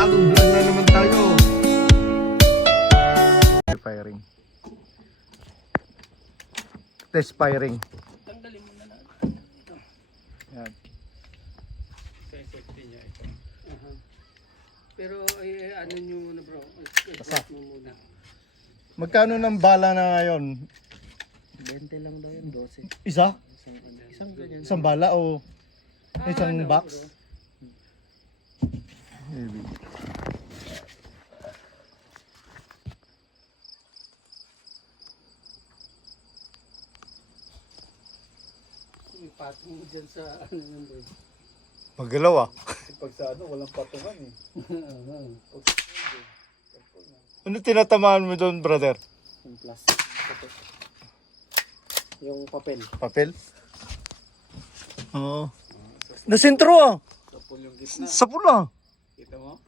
panibagong vlog na naman tayo. Firing. Test firing. Tanggalin mo na natin. Ito. Yan. Safety niya ito. Pero ano nyo muna bro, Basta. mo muna. Magkano ng bala na ngayon? 20 lang daw yun, 12. Isa? Isang ganyan. Isang bala o isang ano, box? bro? Maybe. May patong mo dyan sa ano yun bro. Magalaw ah. Pag sa ano, walang patungan eh. Ano tinatamaan mo doon, brother? Yung plastic. Yung papel. Papel? Oo. Nasentro ah. Kapul yung gitna. Sa pula. Kita mo?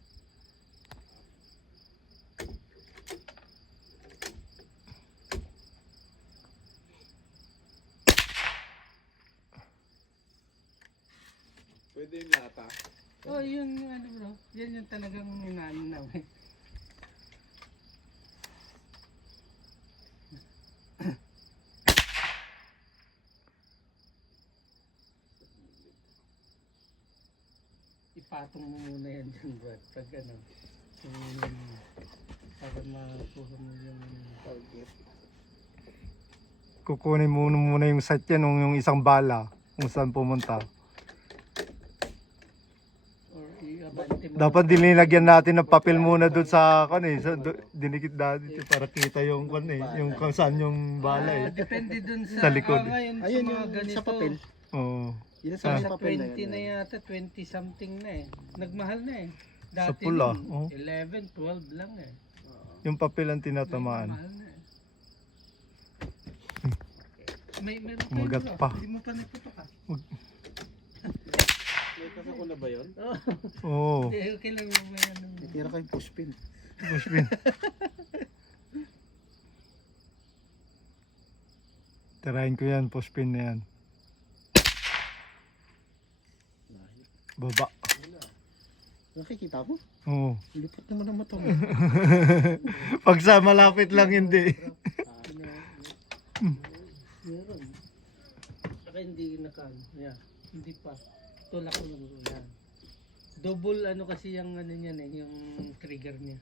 Pwede yung lata. Oh, yun yung ano bro. Yan yung talagang inaano namin. Ipatong mo muna yan dyan bro. Pag ano. Para makuha mo yung target. Kukunin mo muna yung sight yan, yung isang bala kung saan pumunta. Or i-abante mo. Dapat dinilagyan natin ng papel muna doon sa dinikit natin para kita yung yung kung saan yung bala eh. Depende dun sa, Sa likod. ngayon Ayun sa mga yung ganito. sa papel. Oo. Yun Sa sa papel 20 na yata, 20 something na eh. Nagmahal na eh. Dati Sa pula, nun, oh. 11, 12 lang eh. Yung papel ang tinatamaan. Nagmahal na eh. Meron tayo Kumagat bro. pa. Hindi mo pa nagputok ah. May kasako na ba yun? Oo. Hindi, okay lang yung may ano. Tira kayong pushpin. Pushpin. Tirahin ko yan, pushpin na yan. Baba. Nakikita mo? Oo. Lipat naman ang mata mo. Pag sa malapit lang hindi. Meron. Saka hindi nakano. Yeah. Hindi pa. Tulak ko lang yan. Double ano kasi yung ano niyan eh, yung trigger niya.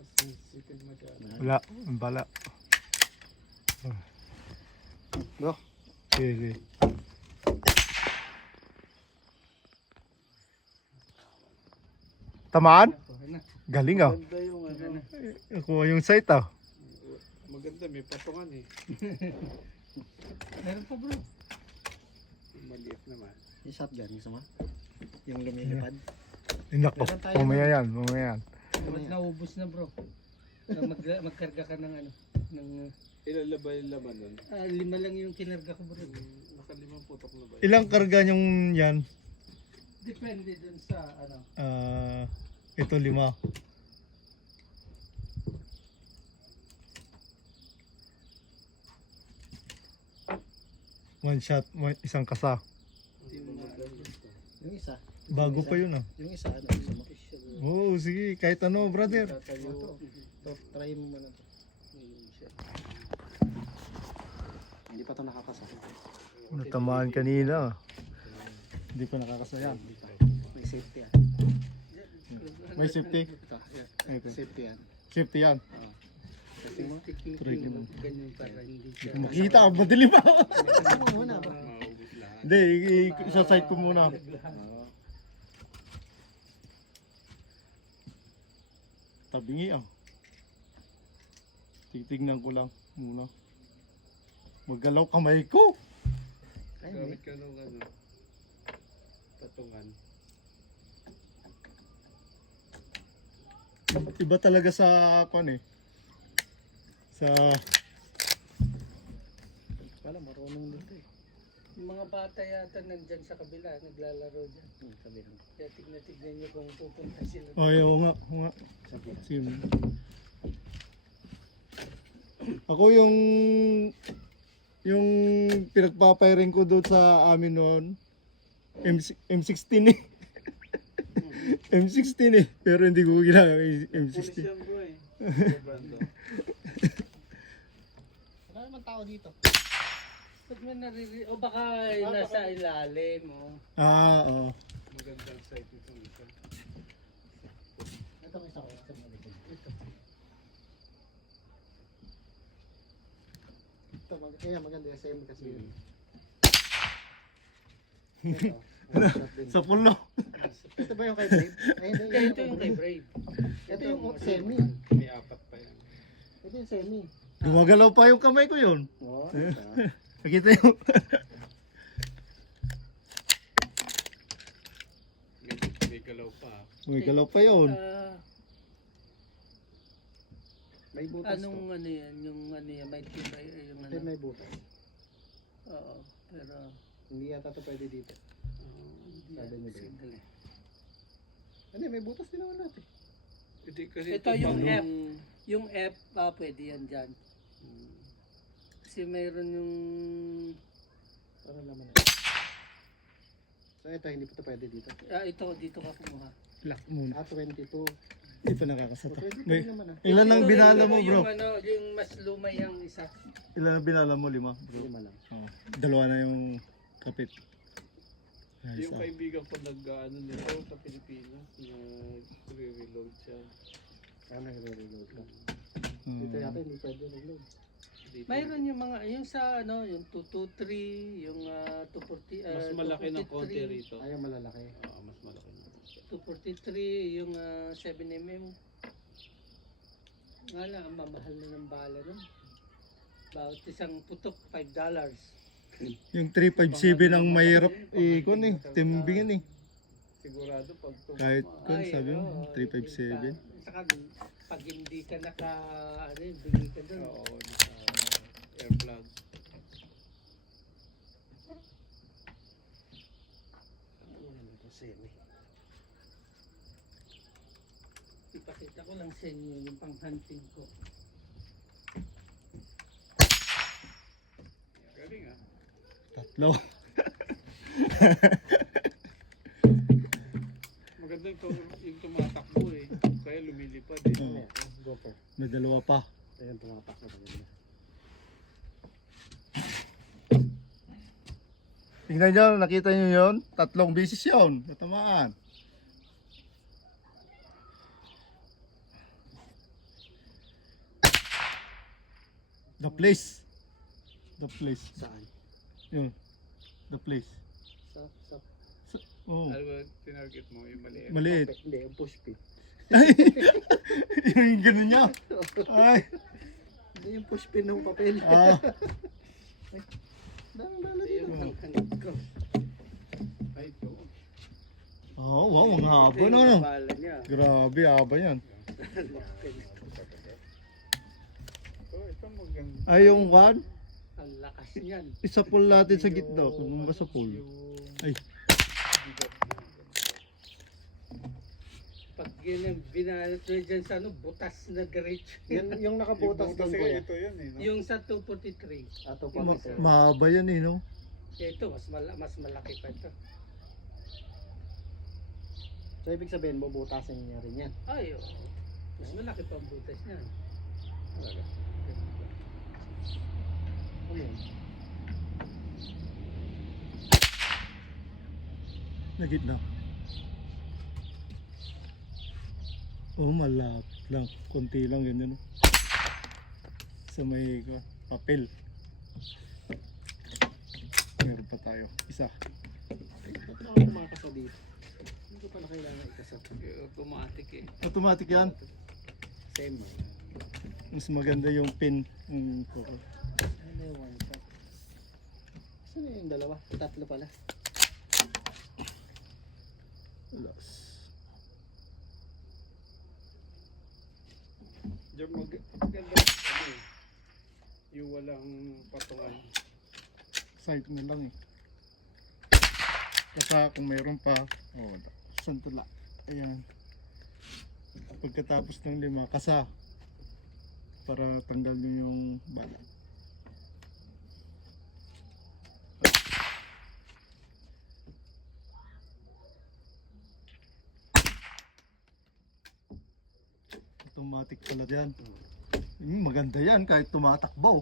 Mas sensitive mag-ano. Wala, ang bala. Bro, Sige. Tamaan? Ano? Galing ah. maganda yung ano. Kuha yung sight ah. Maganda, may patungan eh. Meron pa bro. Maliit naman. Yung shotgun, gusto mo? Yung lumilipad. Nako, mamaya yan, mamaya yan. Dapat naubos na bro. Magkarga ka ng ano. Ng, Ilalabay yung laman nun. 5 lang yung kinarga ko bro. Nakalimang putok na ba? Ilang karga yung yan? Depende dun sa ano. Ito 5. One shot, isang kasa. Yung isa. Bago pa yun ah. Yung isa, ano? Gusto mo? Oo, sige, kahit ano brother. Tatayo. Ito, try mo muna to. Hindi pa ito nakakasakit. Natamaan kanina. Hindi pa nakakasaya. May safety yan. May safety? Ito, yan. Ito. Safety yan. Safety yan. Kasi mo? Try mo. Ganyan para hindi siya. Makita, madilim pa. Ano muna ba? Hindi, isa-sight ko muna. Tabingi ah. Titignan ko lang muna. Maggalaw kamay ko. Gamit ka nung ano. Patungan. Iba talaga sa kon eh. Sa Kala marunong dito eh. Yung mga bata yata nandyan sa kabila, naglalaro dyan. Sabi lang. Kaya tignan nyo kung pupunta sila. ay, oo nga, oo nga. Sabi lang. Sige. Ako yung pinagpapiring ko doon sa amin noon M16 eh. M16 eh. Pero hindi ko ginagawa yung Pulis M16. yan bro eh. Brando. Wala naman tao dito. Ba't may naririnig? O baka nasa ilalim, oh. Ah, oo. Magandang site itong isa. Ito isa ko. Sa mga likod. Ito. Ito, kaya maganda yung SM kasi yun. Ito. one shot din. Sa pulo. Ito ba yung kay Brave? Ay, hindi. Kaya ito yung kay Brave. Ito yung semi. May apat pa yan. Ito yung semi. Gumagalaw pa yung kamay ko yun. Oo. Nakita yung... May galaw pa. May galaw pa yun. May butas Anong ano yan? Yung ano yan? May tibay, yung to. May ano? butas. Oo. Pero... Hindi yata to pwede dito. hindi Sabi yan ni Brave. single eh. Ano, may butas din naman natin. Hindi kasi Ito yung pang- F. Yung F, pwede yan dyan. Kasi mayroon yung... Para naman. So ito, hindi pa to pwede dito. ito, dito ka kumuha. Lock muna. 22. Hindi pa nakakasata. Pwede May, naman ah. ilan ang Ito, binala ito mo bro? Yung, ano, yung mas lumay ang isa. Ilan ang binala mo? 5 bro? Lima lang. Oh, dalawa na yung kapit. Ayos, Yung ah. kaibigan ko nag-ano nito sa Pilipinas, nag-reload siya. Kaya nagre-reload ka. Hmm. Dito yata hindi pwede reload. Dito. Mayroon yung mga, yung sa ano, yung 223, yung 240, Mas malaki ng konti 243, rito. Ayaw malalaki. Mas malaki na. 243, yung 7mm. Nga lang, ang mamahal na ng bala nun. Bawat isang putok, $5. Yung 357 ang mahirap ikon eh. Timbingan eh. Sigurado pag Kahit kun Ay, sabi mo, oo, 357. Saka, pag hindi ka naka, ano, bigay ka dun. Oo, air plug. Ito semi. Ipakita ko lang sa inyo yung pang-hunting ko. Galing ah. Tatlo. Maganda yung tumatakbo eh. Kaya lumilipad eh. Oo. Gopher. May dalawa pa. Ayan, tumatak na kanina. Tingnan nyo, nakita nyo yun? 3 bisis yun. Natamaan. The place. The place. Saan? Yun. The place. Sa Oh. Ano ba tinarget mo? Yung maliit. Maliit. Hindi, yung push pin. Ay! Yung ganun niya. Ay! Hindi yung push pin ng papel. Ah. Daming bala dito. Yung pang-hunt ko. Ay, ito. Oh, wow, ang haba Ito yung na, no? bala niya. Grabe, haba yan. Oh, ito maganda. Ay, yung one, Ang lakas niyan. isa pull natin sa gitna. Kung mo ba sa pull? Ay, Pag yun ang binalot mo dyan sa ano, butas na diretso. Yung nakabutas doon ko yan. Ito yan eh. No? Yung sa 243. Ato pa ma- ito. mahaba yan eh, no? Ito, mas malaki pa ito. So ibig sabihin, bubutasin niya rin yan. Ay, oo. Mas malaki pa ang butas niya. Ano yun? Na gitna. Oh, malapit lang. Konti lang ganyan, no? Sa may papel. Meron pa tayo. Isa. Ba't ako kumakasa dito? Hindi ko pala kailangan ikasa. Automatic eh. Automatic yan. Same. Mas maganda yung pin. Ano yung one shot? Saan na yung dalawa? Tatlo pala. Alas. Diyan maganda ano eh. Yung walang patungan. Site na lang eh. Kasi kung mayroon pa, oh, santula. Ayan. Pagkatapos ng 5, kasa. Para tanggal nyo yung bala. automatic pala yan. Maganda yan kahit tumatakbo.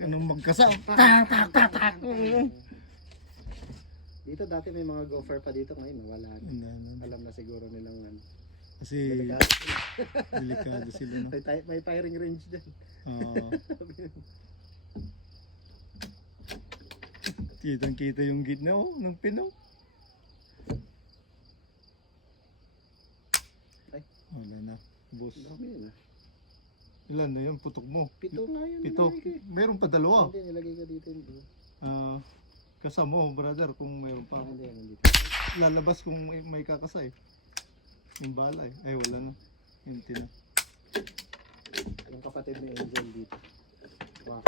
Ganun magkasama. Tak, tak, tak, tak. Dito dati may mga gopher pa dito, ngayon wala na. Alam na siguro nilang ano. Kasi Delikado. delikado sila, no? May firing range dyan. Kitang-kita yung gitna, oh, ng pino. Ay. Wala na, boss. Dami yun ah. Ilan na yan, putok mo? 7 nga yun. Pito. nilagay ko eh. Meron pa dalawa. Hindi, nilagay ko dito yun. Kasama mo, brother, kung meron pa. Hindi, nandito. Lalabas kung may kakasay. Yung bala eh. Ay, wala na. Yung tina. Yung kapatid ni Angel dito. Wow.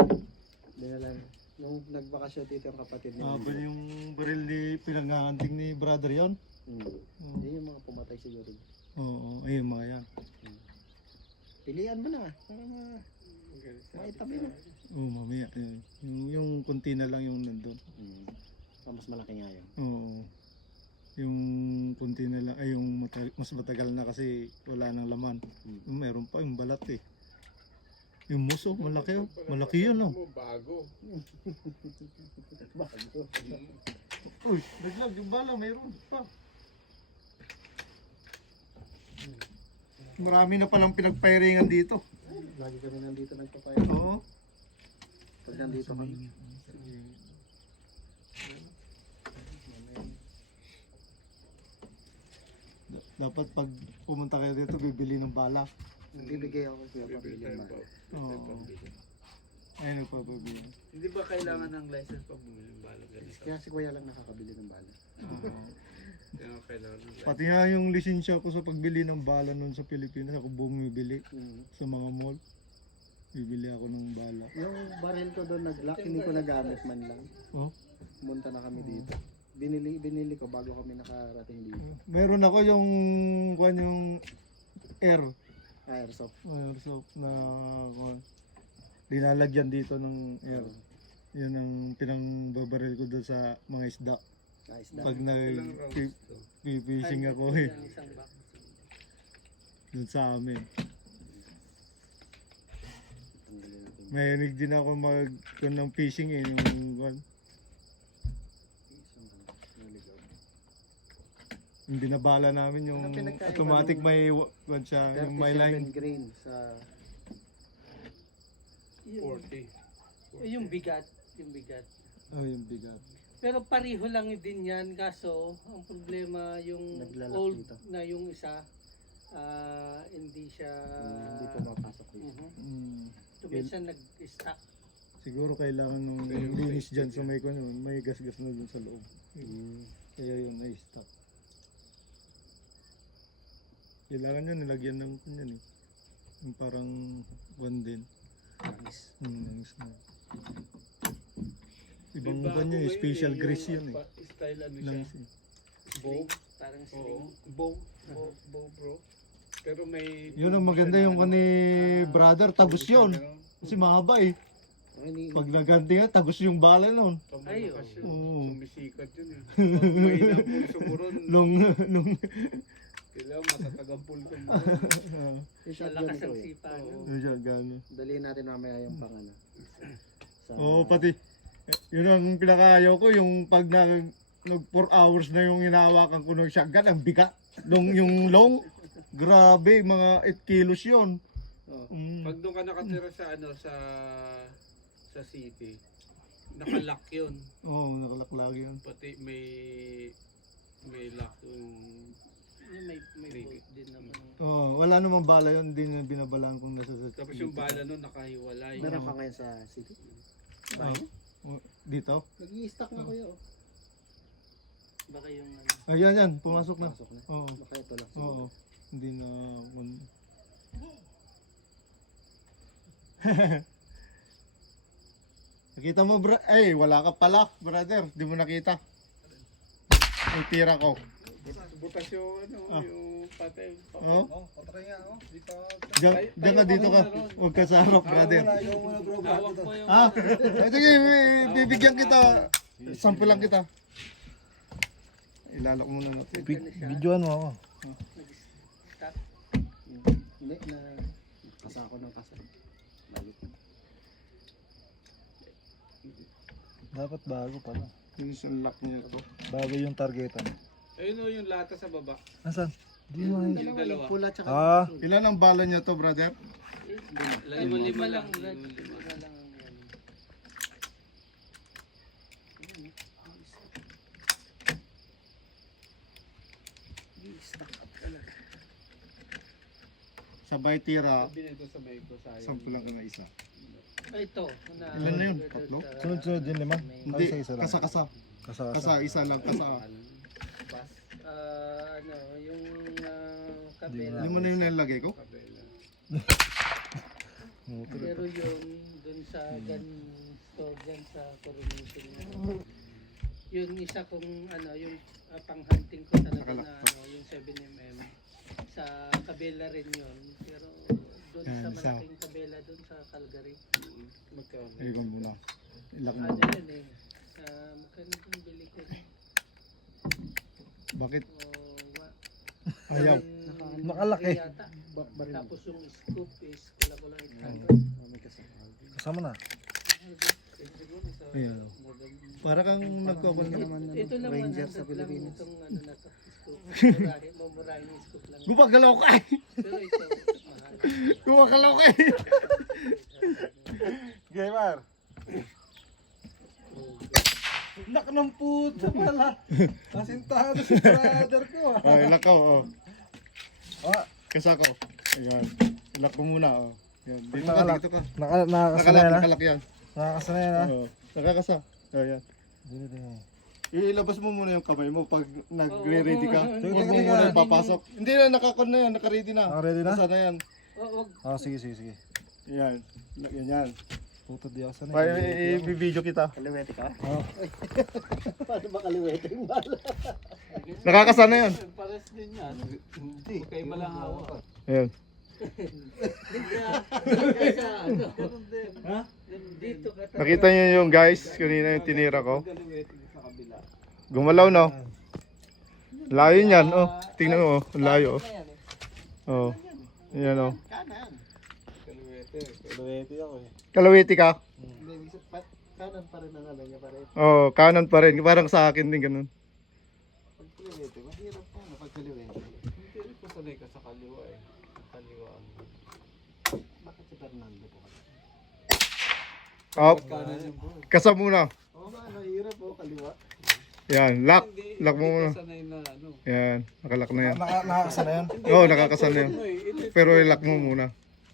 Dinala niya. Nung nagbakasyon dito yung kapatid ni Ba Angel. yung baril ni pinanganganting ni brother yon? Hindi yung mga pumatay siguro. Oo, ayun mga yan. Pilihan mo na. Para maitabi na. Oo, mamaya. Yung konti na lang yung nandun. Mas malaki nga yun. Oo. Yung konti na lang, ay yung mas matagal na kasi wala nang laman. Yung meron pa yung balat eh. Yung muso, malaki yun. Malaki yun, no? Bago. Bago. Uy, naglag yung bala, mayroon pa. Marami na palang pinagpairingan dito. Lagi kami nandito nagpapayag. Oo. Pag nandito kami. Dapat pag pumunta kayo dito, bibili ng bala. Nagbibigay ako sa pabili na. Oo. Ay, nagpapabili. Hindi ba kailangan ng license pag bumili ng bala ganito? Kaya si Kuya lang nakakabili ng bala. Kaya kailangan ng license. Pati nga yung lisensya ko sa pagbili ng bala noon sa Pilipinas, ako bumibili sa mga mall. Bibili ako ng bala. Yung baril ko doon nag-lock, hindi ko nagamit man lang. Oh? Pumunta na kami dito. Binili ko bago kami nakarating dito. Meron ako yung Airsoft. airsoft na linalagyan dito ng air. Yun ang pinangbabaril ko doon sa mga isda. Isda. Pag Ilang rounds to? nag-fishing ako eh. Isang box. Doon sa amin. Tanggalin natin. Mahilig din ako ng fishing eh. Yung binabala namin yung Ano pinagkaiba automatic nung may siya, yung may line. 37 grain sa Yung, 40. yung bigat. Yung bigat. Oh, yung bigat. Pero pareho lang din yan. Kaso, ang problema yung Naglalak old dito. na yung isa, hindi siya... hindi pumapasok dito. Minsan nag-stack. Siguro kailangan nung linis dyan sa may may gas-gas na dun sa loob. Kaya yun na-stop. Kailangan yun, nilagyan ng yan eh. Yung parang one din. Nangis na. Ibang ganyan eh, special grease yun eh. Style ano siya? Langis eh. Bow. Parang Oo. sling. Bow. Bow bro. Pero may... Yun ang maganda yung kani brother, tagos yun. Kasi mahaba eh. Pag naganti nga, tagos yung bala nun. Ay, Oo. Sumisikat yun eh. Pag may napul sumuron, Nung kailangan matatagang pulso mo. Malakas ang sipa. No? gano'n. Daliin natin mamaya yung pangano. Oo, pati yun ang pinakaayaw ko, yung pag nag 4 hours na yung hinahawakan ko ng shotgun, ang bigat. Yung long, grabe, mga 8 kilos yun. Pag doon ka nakatira sa sa city, nakalock yun. Oo, nakalak yun. Pati may lock yung May bolt din naman. Oo, wala namang bala yun, hindi na binabalaan kung nasa sa tapos yung bala nun nakahiwalay. Meron ka ngayon sa city? Dito? Nag-i-stack na kuya oh. Baka yung Ayan, yan, pumasok na. Pumasok na. Oo, Baka ito lang oo. siguro. Hindi na... Nakita mo bro? Ay, wala ka pala, brother. Di mo nakita. Yung tira ko. Butas yung yung patay. Oh? Patry nga oh. Dito. Diyan ka dito ka. Huwag ka sa harap, brother. hawak ko yung... Ah, ito yung bibigyan kita. Sample lang kita. Ilalak muna natin. Videoan mo ako. Nag-stack. Hindi Hindi na kasako ng kasa. Balik. Dapat bago pala. Yung lock niya to. Bago yung targetan. Ayun o yung lata sa baba. Nasaan? Di mo Yung dalawa. Pula tsaka Ah, Ilan ang bala niya to, brother? Lagay mo lima lang. Lima lang ang ano. Sabay tira, Binito sa may ko sayang. 10 lang na isa. Ito. Ilan na yun? Tatlo? sunod-sunod yun 5. Hindi, Isa-isa lang. kasa-kasa. Kasa-kasa. Kasa, isa lang, kasa. Ano, yung kabela. Hindi mo na yung nalagay ko? Motor. Pero yun, dun sa gun store dyan sa Coronation. Yun isa kong ano, yung pang-hunting ko talaga na ano, yung 7mm. Sa kabela rin yun. Pero dun Yan, sa isa. malaking kabela dun sa Calgary. Magkaon. Ayun muna. Ilak mo. Ano yun eh. Magkano kung bili ko? Bakit? Wa- Ayaw. Nakalaki. yata. baril. Tapos yung scoop is kulang 800. May kasama. Kasama na. Ayun. Para kang nagkukul Hindi naman ano, Ito naman, Ranger sa 100 lang Pilipinas. itong ano na to. Scoop. Mumurahin yung scoop lang. Gumagalaw ka eh! Pero ito, mahal. Gumagalaw ka eh! Gamer. Nak ng puto pala. Kasintado si brother ko ah. Oh, ilak ko, oh. Ah, Kasa ko. Ayan. Ilak ko muna, oh. Yan. Dito ka, Nakalak. dito ka. nakakasanay na. Nakalak yan. Nakakasanay na. Oo. Nakakasa. Ayan. Dito. Ilabas mo muna yung kamay mo pag nagre-ready ka. Oo. Huwag mo muna ipapasok. Hindi na, nakakon na yan. Naka-ready na. Ready na? Nasa na yan. Wag. Ah, sige. Yan. Yan. Puto di ako sanay. Para i-video kita. Kaliwete ka? Oh. Paano ba kaliwete yung bala? Nakakasa na yan. Pares din yan. Hindi. Magkaiba lang hawak. Ayan. Sa ano? Ha? Dito ka talaga. Nakita niyo yung guys, kanina yung tinira ko. Galiwete sa kabila. Gumalaw no. Layo niyan, oh. Tingnan mo, oh. Layo, oh. Oh. Ayan, oh. Kanan. Galiwete. Kaliwete ako eh. Kalawiti ka? Hindi, kanan pa rin ang ano niya pa rin. Oh, kanan pa rin. Parang sa akin din ganun. Pag kaliwete, mahirap pa na pag kaliwete. Hindi rin po sanay ka sa kaliwa eh. Kaliwa ang... Bakit si Fernando po? Oh, Kanan yung bro. kasa muna. Oo nga, mahirap po, kaliwa. Yan, lock. Hindi- Lock mo hindi muna. ka sanay na ano. Yan, nakalock na yan. Nakakasanay yan. Oo, oh, nakakasan na yan. Ano eh, ito- Pero i-lock mo muna.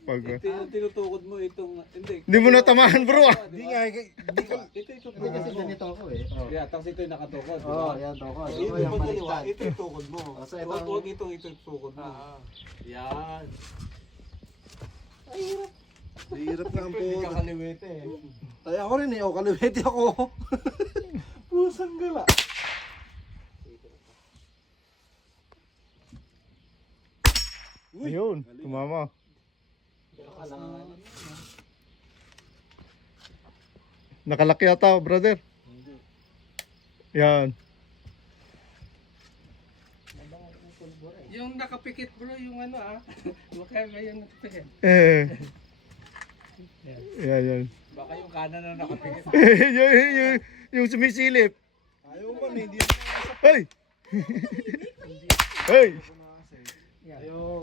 Pag, Ito yung tinutukod mo itong... hindi mo na tamahan bro ah. Hindi nga, hindi ko. Ito yung Hindi kasi ganito ako eh. Yeah, tapos ito yung nakatukod. Oo, oh, yan to ko. Ito Ito yung yung kaliwa, baliktad. ito yung tukod mo. So, itong- Huwag itong tukod mo. Yan. Hirap nga ang Hindi ka puto. kaliwete eh. Ay ako rin eh. Kaliwete ako. Pusang gala. Ayun, tumama. Nakalaki yata, brother. Yan. Yung nakapikit bro, yung ano Mukha ngayon nakapikit. Yan. Baka yung kanan na nakapikit. yung sumisilip. Ayaw man eh. Hindi Hey! Hey! Yeah. Ayaw.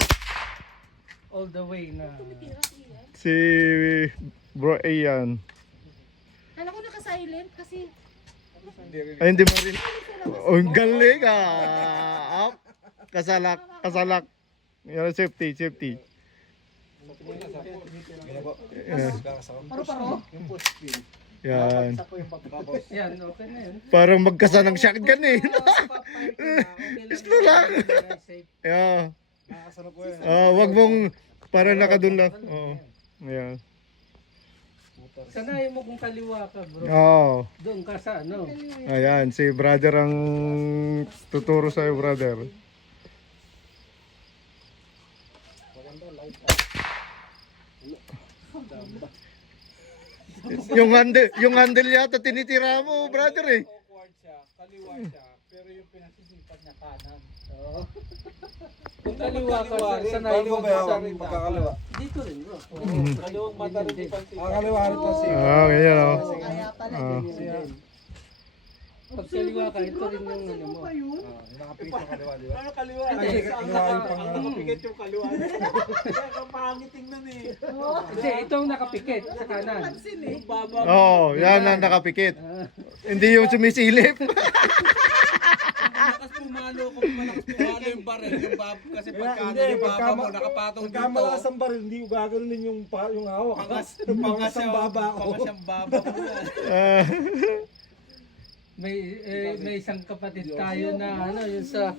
All the way na. Si Bro Ian. Kala ko naka-silent kasi Ay, hindi mo rin. Oh, ang galing ah. Up. Kasalak. Yan, safety. Yan. Paro-paro? Yan. Ako yung papapos. Yan, okay na yun. Parang magkasa ng shotgun eh. Gusto lang. Yeah. Nakakasano ko eh. Wag mong para nakadun lang. Oo. Ayan. Sanayin mo kung kaliwa ka bro. Oo. Doon ka sa ano. Ayan, si brother ang tuturo sa'yo, brother. yung handle yata tinitira mo, brother eh. Awkward siya, kaliwa siya. pero yung pinasisipat niya kanan. Oo. Kung kaliwa ka, sanay Paano mo ba yung sa pagkakaliwa? dito rin bro. Kaliwang mata rin yung pansin. Ang kaliwa rin kasi. Ganyan o. Kaya pala. Pag kaliwa ka, ito rin yung ano mo. Yung nakapikit sa kaliwa, di ba? Paano kaliwa? Kasi kaliwa yung pang Nakapikit yung kaliwa. Kaya kang pangit tingnan eh. Hindi, itong nakapikit sa kanan. Yung baba. Oo, yan ang nakapikit. Hindi yung sumisilip. Malakas pumalo kung malakas pumalo yung baril. Yung baba, kasi pagka yung baba mo nakapatong pagka dito. malakas ang baril, hindi ko gaganunin yung hawak. Pangas ang baba ko. Pangas yung baba mo yan. May isang kapatid tayo na ano, yun sa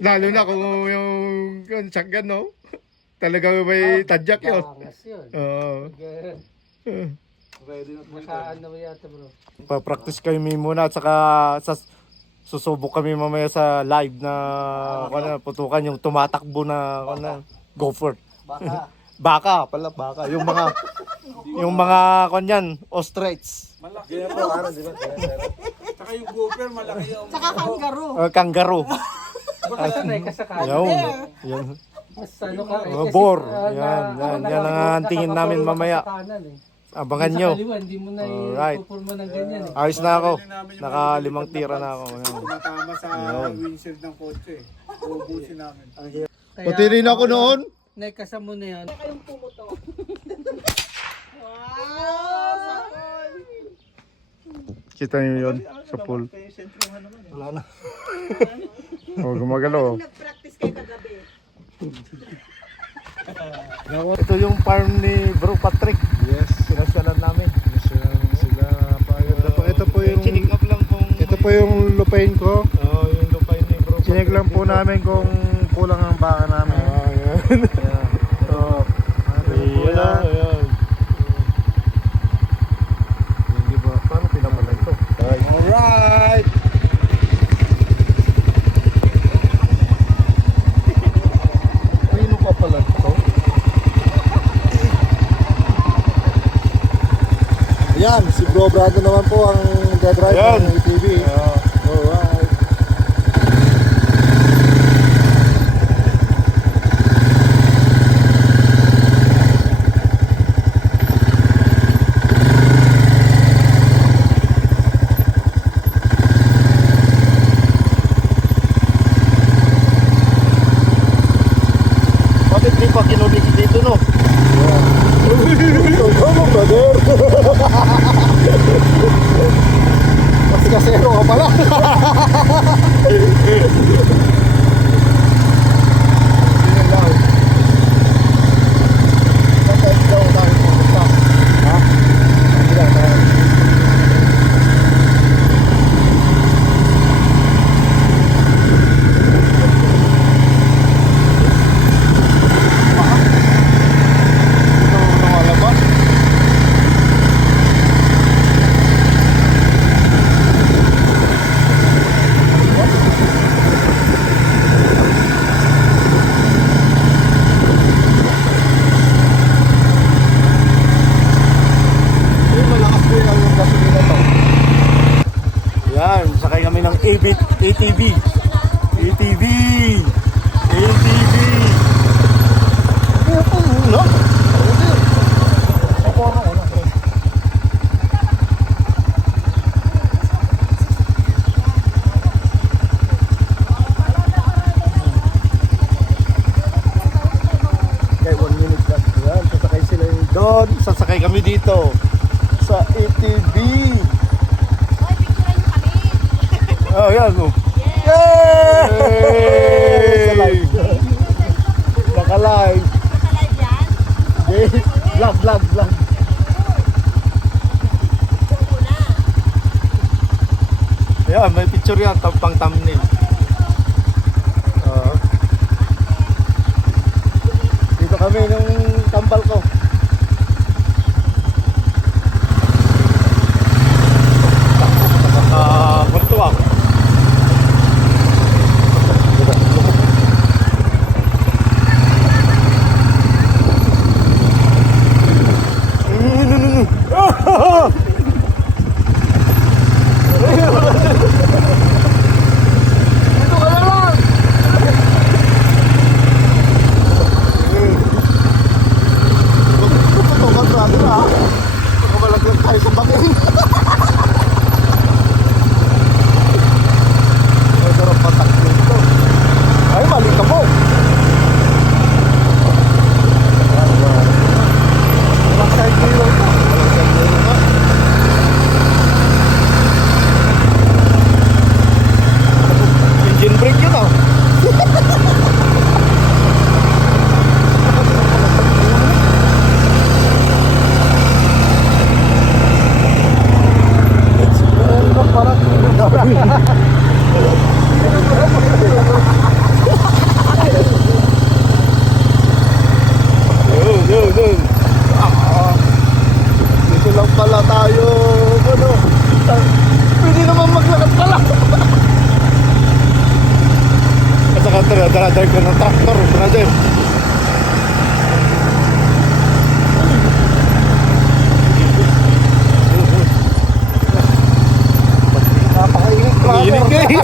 Lalo na kung yung shotgun, no? Talaga may tadyak yun. Bangas yun. Oo. Ready na Naka ano yata bro. Pa-practice kami muna at saka susubok kami mamaya sa live na putukan yung tumatakbo na gopher. Baka pala, baka. Yung mga kanyan, ostrich. Malaki Ganyan yun. po, ano, di ba? Saka yung gopher, malaki yung... Saka kangaroo. Kangaroo. Baka sanay ka sa kanan. Yan. Mas ano ka eh. kasi, Bor. na- Yan ang tingin namin nakapatulog ka mamaya. sa kanan, eh. Abangan Sa nyo. kaliwa, hindi mo na Alright. ipupurma ng ganyan eh. Ayos na ako. Naka 5 tira na ako. Matama sa Yun. windshield ng kotse. Uubusin namin. Kaya, Pati rin ako noon. Naikasa mo na yan. Kayong pumuto. Wow! Sakol! Kita nyo yun sa pool. Wala na. Oh, gumagalaw. Nag-practice kayo kagabi. Ito yung farm ni Bro Patrick. Yes. Sinasyalan namin. Sila pa. Ito po yung Chinik up lang kung... ito po yung lupain ko. Oo, yung lupay ni Bro Patrick. Chinek lang po namin kung kulang ang baka namin. Yan. Oo. Ayan na, ayan. Hindi ba? Paano pinamala ito? Alright! Pino pa pala ito? Yan, si Bro Brado naman po ang drive Yan. ng ATV. Alright. Bakit di pa kinulit dito, no? Ano, brother? Mas kasero ka pala. Yan, sakay kami ng ATV. ATV! ATV! No? Okay, 1 minute lang. Yan, sasakay sila yung Doon, sasakay kami dito. Sa ATV. Hoy, picturean nyo kami. Oh, yan. Oh. Yes! Yay! Naka-live. Nakalive yan. Vlog. Una. Yan, may picture yan. Pang thumbnail. Dito kami nung tambal ko. Bertuak. Yun. Dito lang pala tayo. Ano? Pwede naman maglakad pala. At saka dala-dala ko ng traktor, brother. Napakainit, brother. Init nga eh.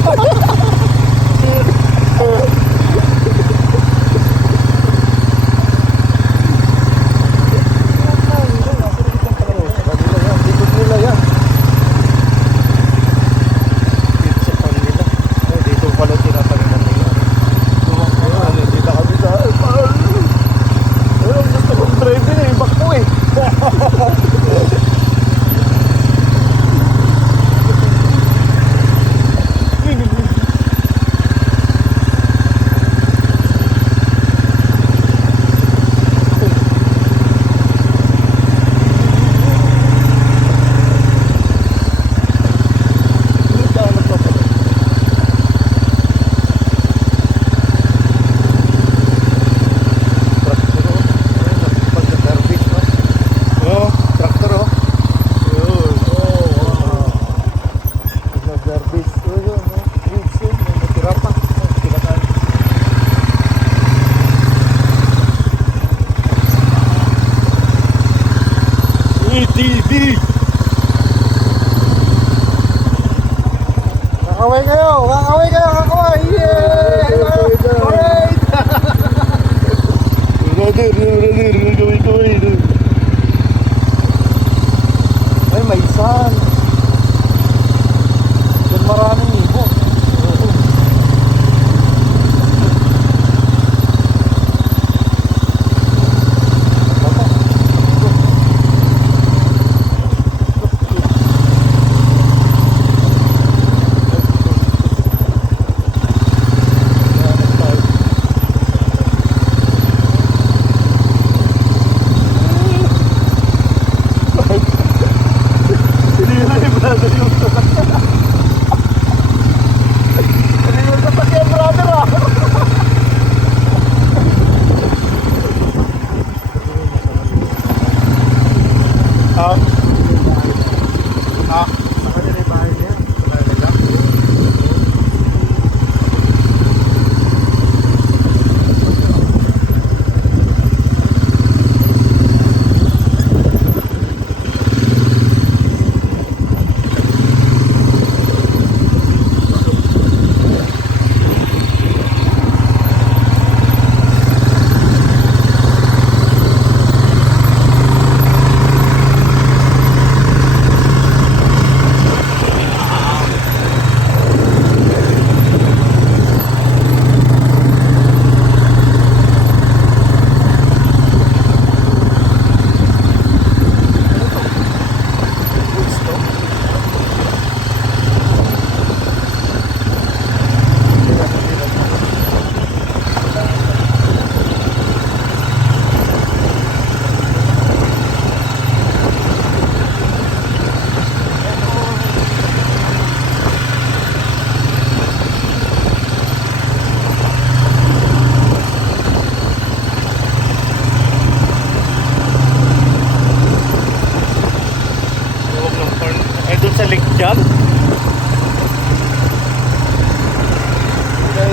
TV. Kakaway kayo! Yeah! Alright! Brother, gawin. Ay, may sun. Diyan maraming ibo. dyan.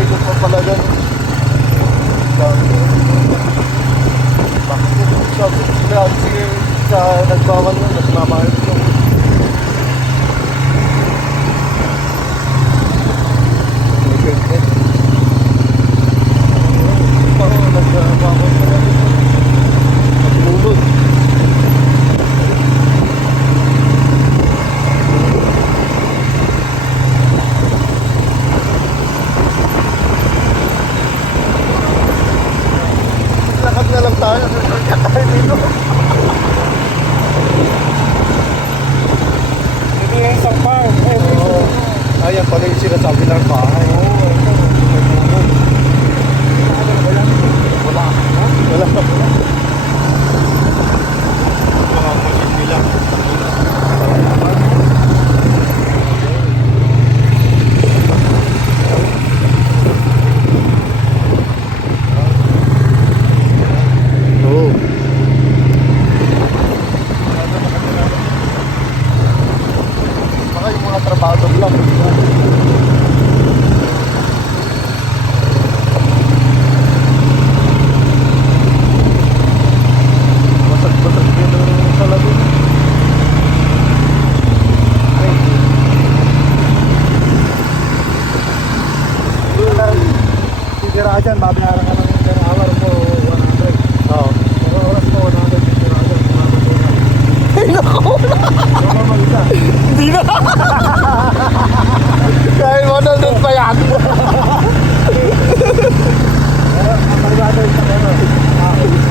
Ikot pa pala dyan. Sabi sa nagbawan nun, nagmamahal ko. Lakad na lang tayo. Tayo dito. Ito yung isang farm. Ayan pala yung sinasabi ng bahay. Wala. Wala. Mga muli nila. Motor lang. Basag-basag din ang salamin. Titira ka dyan, babayaran ka ng per hour mo 100. Oo. Pero oras mo 100, titira ka dyan, 100. Ay, naku! Ano mag-isa? Hindi na! Kahit 100 pa yan! Pagbabadoy sa kero.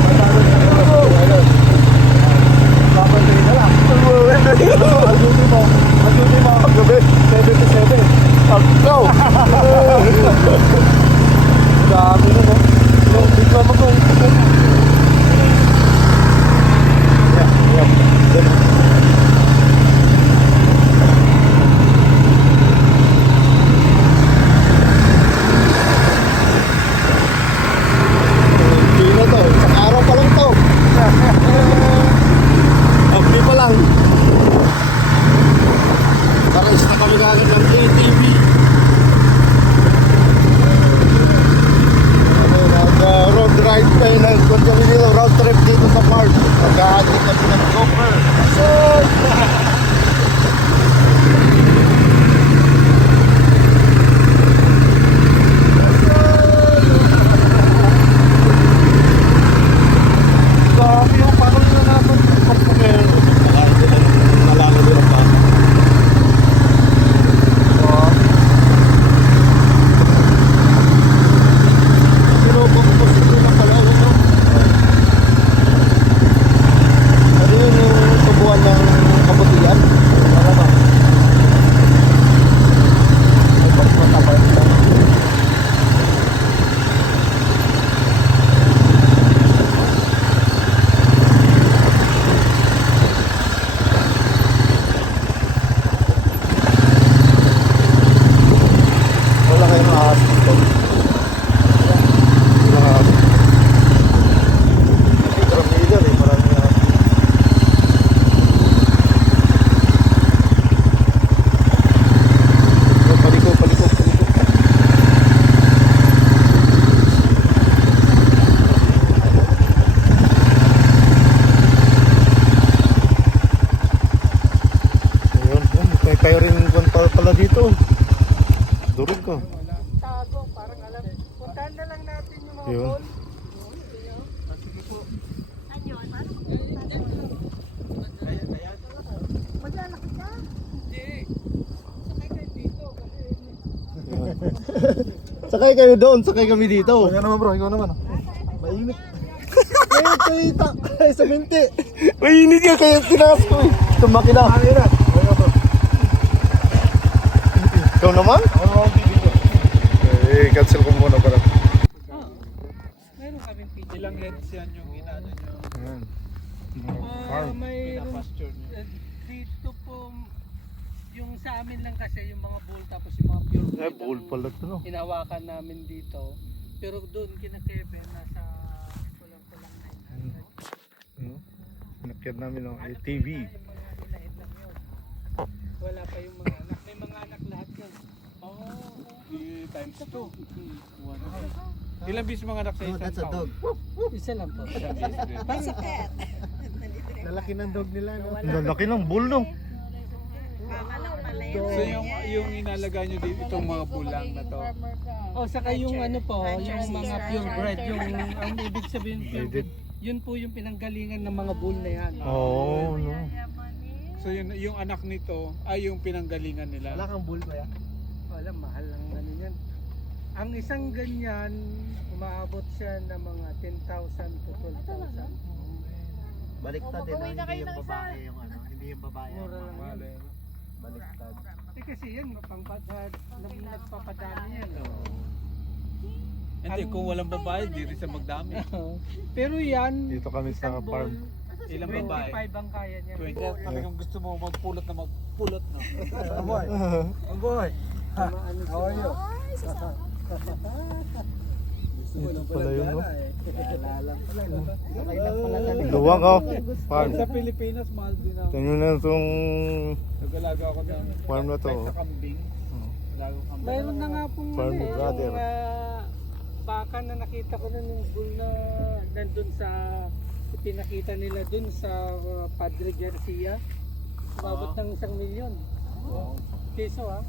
Pagbabadoy sa kero. Babadoy na lang. Mag-duty mo. Mag-duty mo. Gabi, 7 to 7. Go! Dami na mo. Bigla mo ko. Hindi na to. Isang araw pa lang to. Hindi pa lang. Pares na kami kagad ng ATV. Road ride tayo ng kami dito, road trip dito sa park. Magkahati kami ng gopher. Sabi yung paano nyo natin pagpapel. Nalala din ang bata. Wala kayong ahas dito. Walang ahas. Drum leader eh, maraming ahas. Paliko. Ayun, may kayo rin pala dito. Durog ka. Tago, parang alam. Puntahan na lang natin yung mga Yun. ball. Mag-anak ka? Hindi. Sakay kayo dito kasi Sakay kayo doon, sakay kami dito. Ikaw naman bro, ikaw naman. Mainit. Mainit kalita. Ay, sa minti. Mainit ka kaya tinaas ko eh. Tumaki na. Mainit. Ayun bro. Ikaw naman? Ako naman ang video. Cancel ko muna para. meron kami pizza. Ilang heads yan yung inaano nyo? May Pinapasture nyo. dito po yung sa amin lang kasi yung mga bull tapos yung mga pure breed Bull ang pala ito no. hinawakan namin dito. Pero doon kina Kevin nasa kulang-kulang 900. Nakyan namin ng ATV. Yung mga ilahit lang yun. Wala pa yung mga anak. May mga anak lahat yun. Times 2. Ilang bis mga anak sa isang taon? Isa lang po. Lalaki ng dog nila no. Lalaki ng bull no. So yung inalaga nyo dito, itong mga bulang na to. O saka yung ano po, yung mga purebred, yung ang ibig sabihin purebred, yun po yung pinanggalingan ng mga bull na yan. Oo, no. So yung anak nito ay yung pinanggalingan nila. Wala kang bull ba yan? Wala, mahal lang ano yan. Ang isang ganyan, umaabot siya ng mga 10,000 to 12,000. Baliktad din, hindi yung babae yung ano, hindi yung babae. Mura lang yan. Baliktad. Eh kasi yan, nagpapadami yan. Hindi, kung walang babae, di rin siya magdami. Pero yan, Dito kami sa isang farm. bull, Ilang babae? 25 ang kaya niya. 20. Talagang gusto mo magpulot na magpulot, no? Boy. Boy. Ano How are you? Ito pala yun, no? Naalala pala, no? Nakailan pala talaga. Luwang, oh. Farm. Sa Pilipinas, mahal din ako. Tingnan na itong Nagalaga ako ng farm na to. sa Oh. kambing. Lago kambing. Mayroon na nga pong Farm ano, brother. yung baka na nakita ko na yung bull na nandun sa pinakita nila dun sa Padre Garcia. Umabot ng 1 milyon. Peso ah.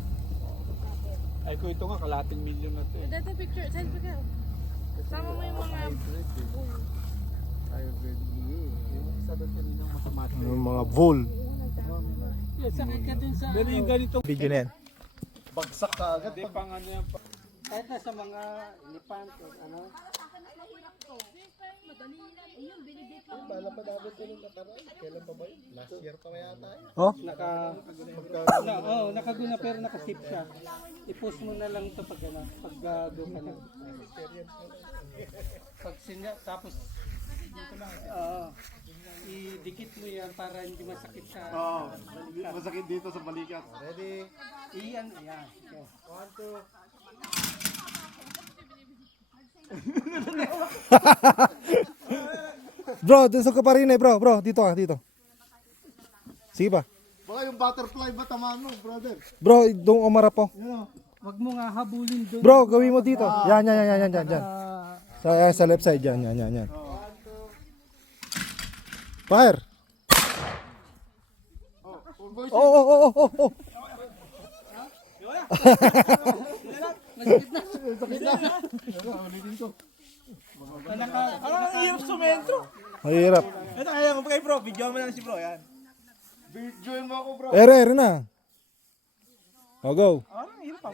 Ay, ko ito nga, kalating milyon na to. Dito picture, send ko kayo. Sama mo yung mga Isa doon kaninang masamati. Yung mga bull. Yung sakit ka dun sa Pero yung ganito, Video na yan. Bagsak ka agad. hindi pang ano yan. kahit na sa mga elephant o ano. Bala pa dapat yun yung nakaraan. Kailan pa ba yun? Last year pa yata yun. Oh? Nakaguna pero nakasip siya. I-post mo na lang ito pag ano, pag go ka na. Pag sinya, tapos idikit mo yan para hindi masakit sa Masakit dito sa balikat. Ready? iyan, ayan. So, 1, 2. Bro, dito ka pa rin eh, bro. Bro, dito ka, dito. Sige pa. Baka yung butterfly ba tamaan mo, brother? Bro, doon umarap po. wag mo nga habulin doon. Bro, gawin mo dito. Yan. Sa left side, yan. Fire! Oh. Ang hirap sumentro. Mahirap. Ito kaya ko kay bro, video mo lang si bro, yan. Join mo ako, bro. Ere na. O, go. Ang hirap pa.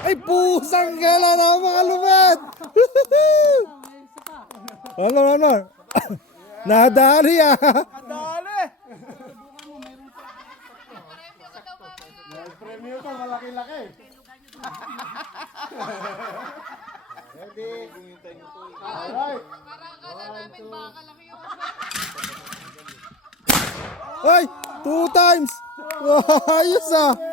Ay, pusang gala na mga lumad! One more. Nadali ah! Dali! Premium to, malaki-laki. Ready? Alright. Ay! 2 times! Ayos ah!